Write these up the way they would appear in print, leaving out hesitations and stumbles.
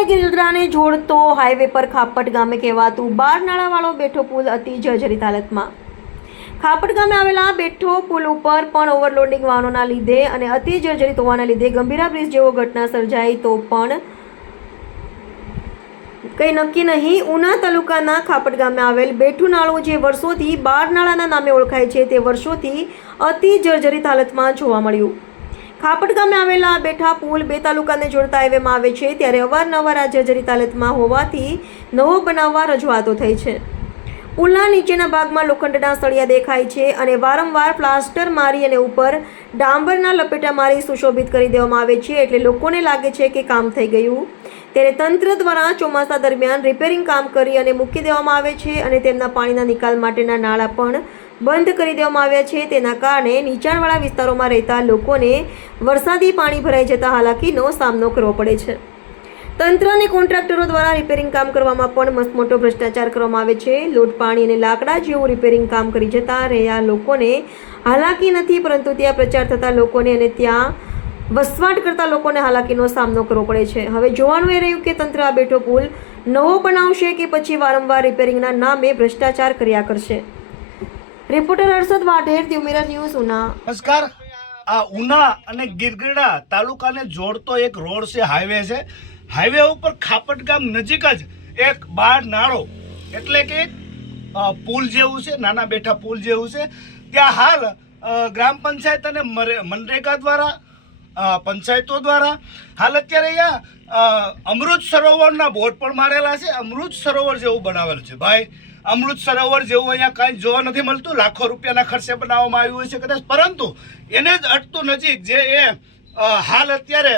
અને ગિરડાને જોડતો હાઈવે પર ખાપટ ગામે કહેવાતું 12 નાળાવાળો બેઠો પુલ અતિ જર્જરિત હાલતમાં। ખાપટ ગામે આવેલા બેઠો પુલ ઉપર પણ ઓવરલોડિંગ વાહનોના લીધે અને અતિ જર્જરિત હોવાના લીધે ગંભીરા બ્રિજ જેવો ઘટના સર્જાઈ તો પણ કંઈ નક્કી નહીં। ઉના તાલુકાના ખાપટ ગામે આવેલ બેઠું નાળું જે વર્ષોથી 12 નાળાના નામે ઓળખાય છે તે વર્ષોથી અતિ જર્જરિત હાલતમાં જોવા મળ્યું। ખાપટ ગામે આવેલા બેઠા પુલ બે તાલુકાને જોડતા હાઈવેમાં આવે છે ત્યારે અવારનવાર આ જર્જરિત હાલતમાં હોવાથી નવો બનાવવા રજૂઆતો થઈ છે। પુલના નીચેના ભાગમાં લોખંડના સળિયા દેખાય છે અને વારંવાર પ્લાસ્ટર મારી અને ઉપર ડાંબરના લપેટા મારી સુશોભિત કરી દેવામાં આવે છે એટલે લોકોને લાગે છે કે કામ થઈ ગયું। ત્યારે તંત્ર દ્વારા ચોમાસા દરમિયાન રિપેરિંગ કામ કરી અને મૂકી દેવામાં આવે છે અને તેમના પાણીના નિકાલ માટેના નાળા પણ બંધ કરી દેવામાં આવ્યા છે। તેના કારણે નીચાણવાળા વિસ્તારોમાં રહેતા લોકોને વરસાદી પાણી ભરાઈ જતા હાલાકીનો સામનો કરવો પડે છે। તંત્ર અને કોન્ટ્રાક્ટરો દ્વારા રિપેરિંગ કામ કરવામાં પણ મસમોટો ભ્રષ્ટાચાર કરવામાં આવે છે। લોટ પાણી અને લાકડા જેવું રિપેરિંગ કામ કરી જતા રહ્યા લોકોને હાલાકી નથી પરંતુ ત્યાં પ્રચાર થતા લોકોને અને ત્યાં વસવાટ કરતા લોકોને હાલાકીનો સામનો કરવો પડે છે। હવે જોવાનું એ રહ્યું કે તંત્ર આ બેઠો પુલ નવો બનાવશે કે પછી વારંવાર રિપેરિંગના નામે ભ્રષ્ટાચાર કર્યા કરશે। રિપોર્ટર હર્ષદ વાઢેર, ધી ઉમેરા ન્યૂઝ, ઉના। નમસ્કાર। આ ઉના અને ગિરગડા તાલુકાને જોડતો એક રોડ છે, હાઈવે છે। હાઈવે ઉપર ખાપટ ગામ નજીક જ એક 12 નાળો એટલે કે પુલ જેવું છે, નાના બેઠા પુલ જેવું છે। ત્યાં હાલ ગ્રામ પંચાયત અને મનરેગા દ્વારા પંચાયતો દ્વારા હાલ અત્યારે અહીંયા અમૃત સરોવરના બોર્ડ પણ મારેલા છે। અમૃત સરોવર જેવું બનાવેલું છે ભાઈ। અમૃત સરોવર જેવું અહીંયા કાંઈ જોવા નથી મળતું। લાખો રૂપિયાના ખર્ચે બનાવવામાં આવ્યું હોય છે કદાચ, પરંતુ એને જ અટતું નજીક જે એ હાલ અત્યારે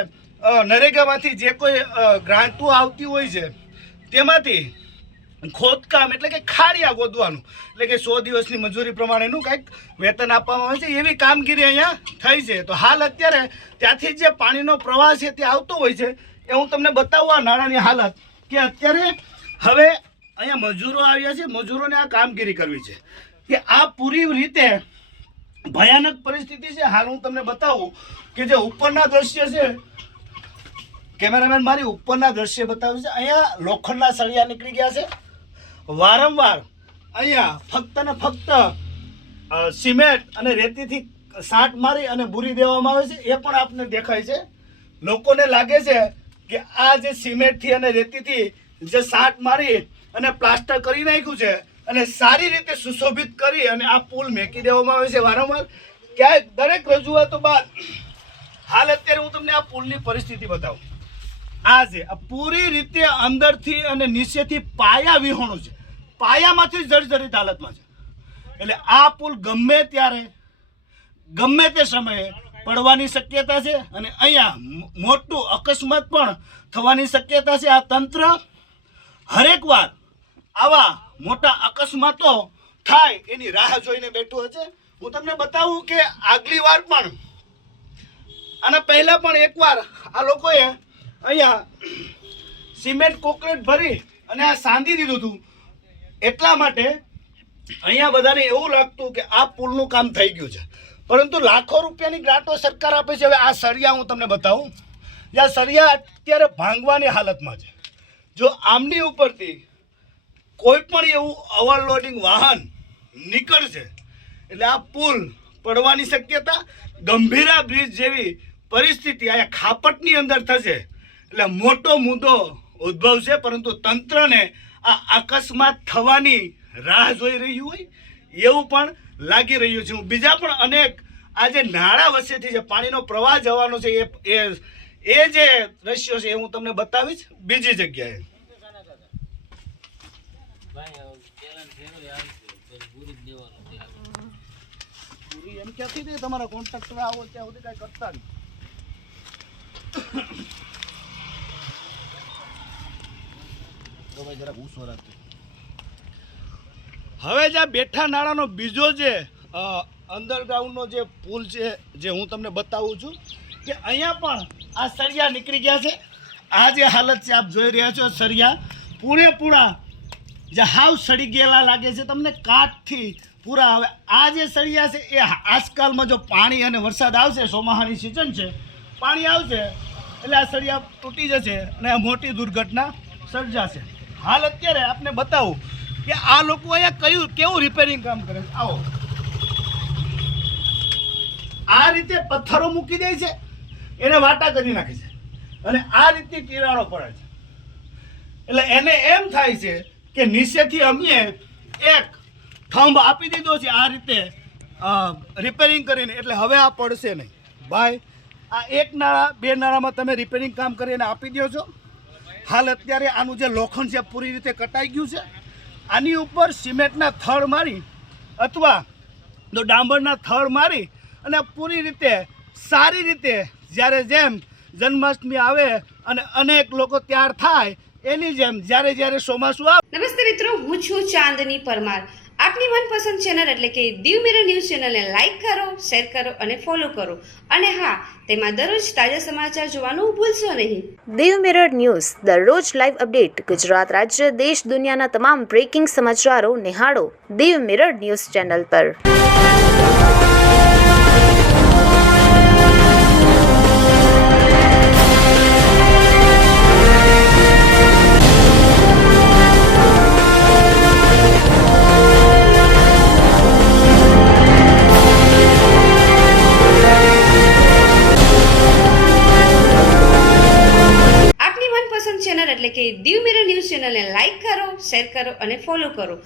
નરેગામાંથી જે કોઈ ગ્રાન્ટો આવતી હોય છે તેમાંથી ખોદકામ એટલે કે ખાડિયા ગોદવાનું એટલે કે 100 દિવસની મજૂરી પ્રમાણેનું કંઈક વેતન આપવામાં આવે છે, એવી કામગીરી અહીંયા થઈ છે। તો હાલ અત્યારે ત્યાંથી જે પાણીનો પ્રવાહ છે તે આવતો હોય છે એ હું તમને બતાવું આ નાળાની હાલત કે અત્યારે હવે અહીંયા મજૂરો આવ્યા છે, મજૂરોને આ કામગીરી કરવી છે કે આ પૂરી રીતે ભયાનક પરિસ્થિતિ છે। હાલ હું તમને બતાવું કે જે ઉપરના દ્રશ્ય છે, કેમેરામેન મારી ઉપરના દ્રશ્ય બતાવે છે। અહીંયા લોખંડના સળિયા નીકળી ગયા છે। વારંવાર અહીંયા ફક્ત ને ફક્ત સિમેન્ટ અને રેતીથી સાટ મારી અને બુરી દેવામાં આવે છે, એ પણ આપને દેખાય છે। લોકોને લાગે છે કે આ જે સિમેન્ટથી અને રેતીથી જે સાટ મારી અને પ્લાસ્ટર કરી નાખ્યું છે અને સારી રીતે સુશોભિત કરી અને આ પુલ મેકી દેવામાં આવે છે વારંવાર। ક્યાંય દરેક રજૂઆતો બાદ હાલ અત્યારે હું તમને આ પુલની પરિસ્થિતિ બતાવું। આ છે આ પૂરી રીતે અંદરથી અને નીચેથી પાયા વિહોણું છે, પાયામાંથી જર્જરિત હાલતમાં છે। એટલે આ પુલ ગમે ત્યારે ગમે તે સમયે પડવાની શક્યતા છે અને અહીંયા મોટું અકસ્માત પણ થવાની શક્યતા છે। આ તંત્ર હરેક વાર આવા મોટા અકસ્માતો થાય એની રાહ જોઈને બેઠું છે। હું તમને બતાવું કે આગલી વાર પણ આના પહેલા પણ એકવાર આ લોકોએ અહીંયા સિમેન્ટ કોન્ક્રીટ ભરી અને આ સાંધી દીધું હતું, એટલા માટે અહીંયા બધાને એવું લાગતું કે આ પુલનું કામ થઈ ગયું છે, પરંતુ લાખો રૂપિયાની ગ્રાન્ટો સરકાર આપે છે। હવે આ સળિયા હું તમને બતાવું, આ સળિયા અત્યારે ભાંગવાની હાલતમાં છે। જો આમની ઉપરથી કોઈ પણ એવું ઓવરલોડિંગ વાહન નીકળશે એટલે આ પુલ પડવાની શક્યતા, ગંભીરા બ્રિજ જેવી પરિસ્થિતિ અહીંયા ખાપટની અંદર થશે એટલે મોટો મુદ્દો ઉદ્ભવશે। પરંતુ તંત્રને આ અકસ્માત થવાની રાહ જોઈ રહ્યું હોય એવું પણ લાગી રહ્યું છે। હું બીજા પણ અનેક આ જે નાળા વચ્ચેથી જે પાણીનો પ્રવાહ જવાનો છે એ જે દ્રશ્યો છે એ હું તમને બતાવીશ બીજી જગ્યાએ। એમ ક્યાંથી દે તમારા કોન્ટ્રાક્ટર આવો ત્યાં સુધી કઈ કરતા નહીં। હવે જે બેઠા નાળાનો બીજો જે અંડરગ્રાઉન્ડનો જે પુલ છે જે હું તમને બતાવું છું કે અહીંયા પણ આ સળિયા નીકળી ગયા છે। આ જે હાલત છે આપ જોઈ રહ્યા છો, સળિયા પૂરેપૂરા જે હાવ સડી ગયેલા લાગે છે તમને કાટથી પૂરા। હવે આ જે સળિયા છે એ આજકાલમાં જો પાણી અને વરસાદ આવશે, ચોમાસાની સિઝન છે, પાણી આવશે એટલે આ સળિયા તૂટી જશે અને આ મોટી દુર્ઘટના સર્જાશે. હાલ અત્યારે આપને બતાવું કે આ લોકો અહીંયા કેવું રિપેરિંગ કામ કરે છે. આવો, આ રીતે પથ્થરો મૂકી દે છે, એને વાટા કરી નાખે છે અને આ રીતની તિરાડો પડે છે. એટલે એને એમ થાય છે કે નીચેથી અમે એક થંભ આપી દીધો છે આ રીતે રિપેરિંગ કરીને, એટલે હવે આ પડશે નહીં. ભાઈ, આ એક નાળા બે નાળામાં તમે રિપેરિંગ કામ કરીને આપી દો છો. હાલ અત્યારે આનું જે લોખંડ છે પૂરી રીતે કટાઈ ગયું છે. આની ઉપર સિમેન્ટના થડ મારી અથવા તો ડાંબરના થડ મારી અને પૂરી રીતે સારી રીતે જ્યારે જેમ જન્માષ્ટમી આવે અને અનેક લોકો તૈયાર થાય એની જેમ જ્યારે ચોમાસું આવે. નમસ્તે મિત્રો, હું છું ચાંદની પરમાર. આપની મનપસંદ ચેનલ એટલે કે દીવ મિરર ન્યૂઝ ચેનલને લાઈક કરો, શેર કરો અને ફોલો કરો. અને હા, તેમાં દરરોજ તાજા સમાચાર જોવાનું ભૂલશો નહીં. દીવ મિરર ન્યૂઝ દરરોજ લાઈવ અપડેટ ગુજરાત રાજ્ય દેશ દુનિયાના તમામ બ્રેકિંગ સમાચારો નિહાળો દીવ મિરર ન્યૂઝ ચેનલ પર. આપની મનપસંદ ચેનલ એટલે કે દીવ મિરર ન્યૂઝ ચેનલને લાઈક કરો, શેર કરો અને ફોલો કરો.